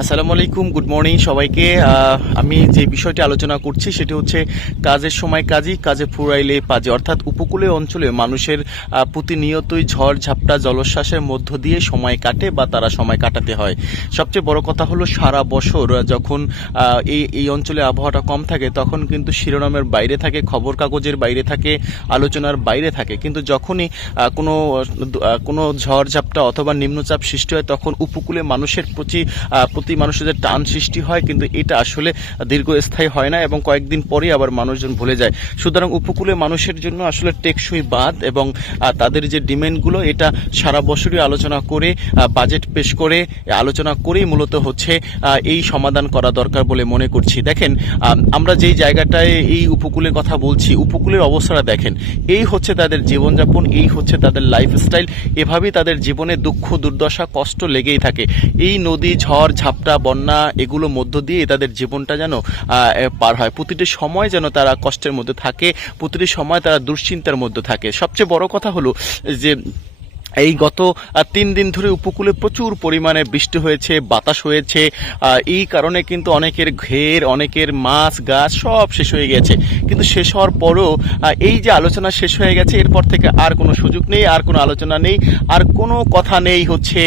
আসসালামু আলাইকুম good morning সবাইকে। আমি যে বিষয়টি আলোচনা করছি সেটি হচ্ছে কাজের সময় কাজই কাজে ফুরাইলে পাজে, অর্থাৎ উপকূলীয় অঞ্চলে মানুষের প্রতিনিয়তই ঝড়, ঝাপটা, জলোচ্ছ্বাসের মধ্য দিয়ে সময় কাটে বা তারা সময় কাটাতে হয়। সবচেয়ে বড় কথা হলো সারা বছর যখন এই এই অঞ্চলে আবহাওয়াটা কম থাকে তখন কিন্তু শিরোনামের বাইরে থাকে খবর কাগজের বাইরে থাকে, আলোচনার বাইরে থাকে। কিন্তু যখনই কোনো কোনো ঝড়, ঝাপটা অথবা নিম্নচাপ সৃষ্টি হয় তখন উপকূলে মানুষের প্রতি প্রতি মানুষের টান সৃষ্টি হয়, কিন্তু এটা আসলে দীর্ঘস্থায়ী হয় না এবং কয়েকদিন পরেই আবার মানুষজন ভুলে যায়। সুতরাং উপকূলে মানুষের জন্য আসলে টেকসই বাঁধ এবং তাদের যে ডিমান্ডগুলো, এটা সারা বছরই আলোচনা করে বাজেট পেশ করে, আলোচনা করেই মূলত হচ্ছে এই সমাধান করা দরকার বলে মনে করছি। দেখেন আমরা যেই জায়গাটায় এই উপকূলের কথা বলছি, উপকূলের অবস্থাটা দেখেন। এই হচ্ছে তাদের জীবনযাপন, এই হচ্ছে তাদের লাইফস্টাইল এভাবেই তাদের জীবনে দুঃখ, দুর্দশা, কষ্ট লেগেই থাকে। এই নদী, ঝড় ঝাপটা বন্যা এগুলো মধ্য দিয়ে তাদের জীবনটা যেন পার হয়। প্রতিটি সময় যেন তারা কষ্টের মধ্যে থাকে, প্রতিটি সময় তারা দুশ্চিন্তার মধ্যে থাকে। সবচেয়ে বড় কথা হলো যে এই গত তিন দিন ধরে উপকূলে প্রচুর পরিমাণে বৃষ্টি হয়েছে, বাতাস হয়েছে এই কারণে কিন্তু অনেকের ঘের, অনেকের মাছ, গাছ সব শেষ হয়ে গেছে। কিন্তু শেষ হওয়ার পরও এই যে আলোচনা শেষ হয়ে গেছে, এরপর থেকে আর কোনো সুযোগ নেই, আর কোনো আলোচনা নেই, আর কোনো কথা নেই হচ্ছে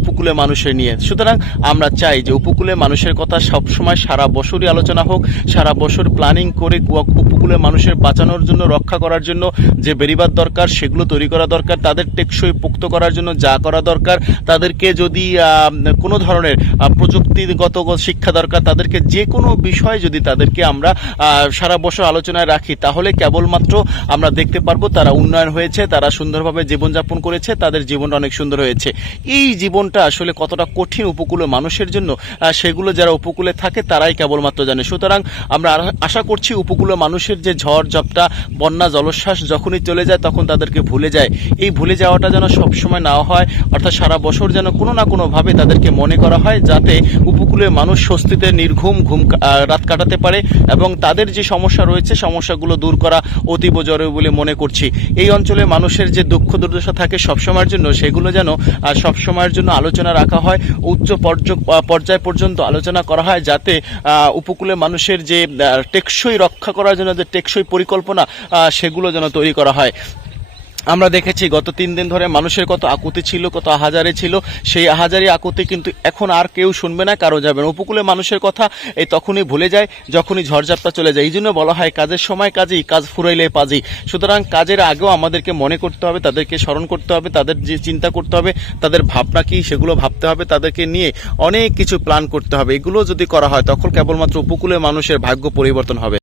উপকূলে মানুষের নিয়ে। সুতরাং আমরা চাই যে উপকূলে মানুষের কথা সবসময় সারা বছরই আলোচনা হোক, সারা বছর প্ল্যানিং করে উপকূলে মানুষের বাঁচানোর জন্য, রক্ষা করার জন্য যে বেরিবার দরকার, সেগুলো তৈরি করা দরকার, তাদের টেকসই পুক্ত করার জন্য যা করা দরকার, তাদেরকে যদি কোনো ধরনের প্রযুক্তিগত শিক্ষা দরকার, তাদেরকে যে কোনো বিষয় যদি তাদেরকে আমরা সারা বছর আলোচনায় রাখি, তাহলে কেবলমাত্র আমরা দেখতে পারব তারা উন্নয়ন হয়েছে, তারা সুন্দরভাবে জীবনযাপন করেছে, তাদের জীবনটা অনেক সুন্দর হয়েছে। এই জীবনটা আসলে কতটা কঠিন উপকূলে মানুষের জন্য সেগুলো যারা উপকূলে থাকে তারাই কেবলমাত্র জানে। সুতরাং আমরা আশা করছি উপকূলে মানুষের যে ঝড়, ঝপটা, বন্যা, জলোচ্ছ্বাস যখনই চলে যায় তখন তাদেরকে ভুলে যায়। এই ভুলে যাওয়াটা যেন সবসময় না হয়, অর্থাৎ সারা বছর যেন কোনো না কোনোভাবে তাদেরকে মনে করা হয় যাতে উপকূলে মানুষ স্বস্তিতে নির্ঘুম ঘুম রাত কাটাতে পারে এবং তাদের যে সমস্যা রয়েছে, সমস্যাগুলো দূর করা অতীব জরুরি বলে মনে করছি। এই অঞ্চলে মানুষের যে দুঃখ দুর্দশা থাকে সবসময়ের জন্য, সেগুলো যেন সবসময়ের জন্য আলোচনা রাখা হয়, উচ্চ পর্য- পর্যায় পর্যন্ত আলোচনা করা হয় যাতে উপকূলে মানুষের যে টেকসই রক্ষা করার জন্য যে টেকসই পরিকল্পনা সেগুলো যেন তৈরি করা হয়। আমরা দেখেছি গত তিন দিন ধরে মানুষের কত আকুতি ছিল, কত আহাজারি ছিল। সেই আহাজারি, আকুতি কিন্তু এখন আর কেউ শুনবে না, কারও যাবে না। উপকূলে মানুষের কথা এই তখনই ভুলে যায়, যখনই ঝড়ঝাপটা চলে যায়। এই জন্য বলা হয়, কাজের সময় কাজেই কাজ ফুরাইলে পাজি। সুতরাং কাজের আগেও আমাদেরকে মনে করতে হবে, তাদেরকে স্মরণ করতে হবে, তাদের যে চিন্তা করতে হবে, তাদের ভাবনা কি, সেগুলো ভাবতে হবে, তাদেরকে নিয়ে অনেক কিছু প্ল্যান করতে হবে। এগুলো যদি করা হয়, তখন কেবলমাত্র উপকূলে মানুষের ভাগ্য পরিবর্তন হবে।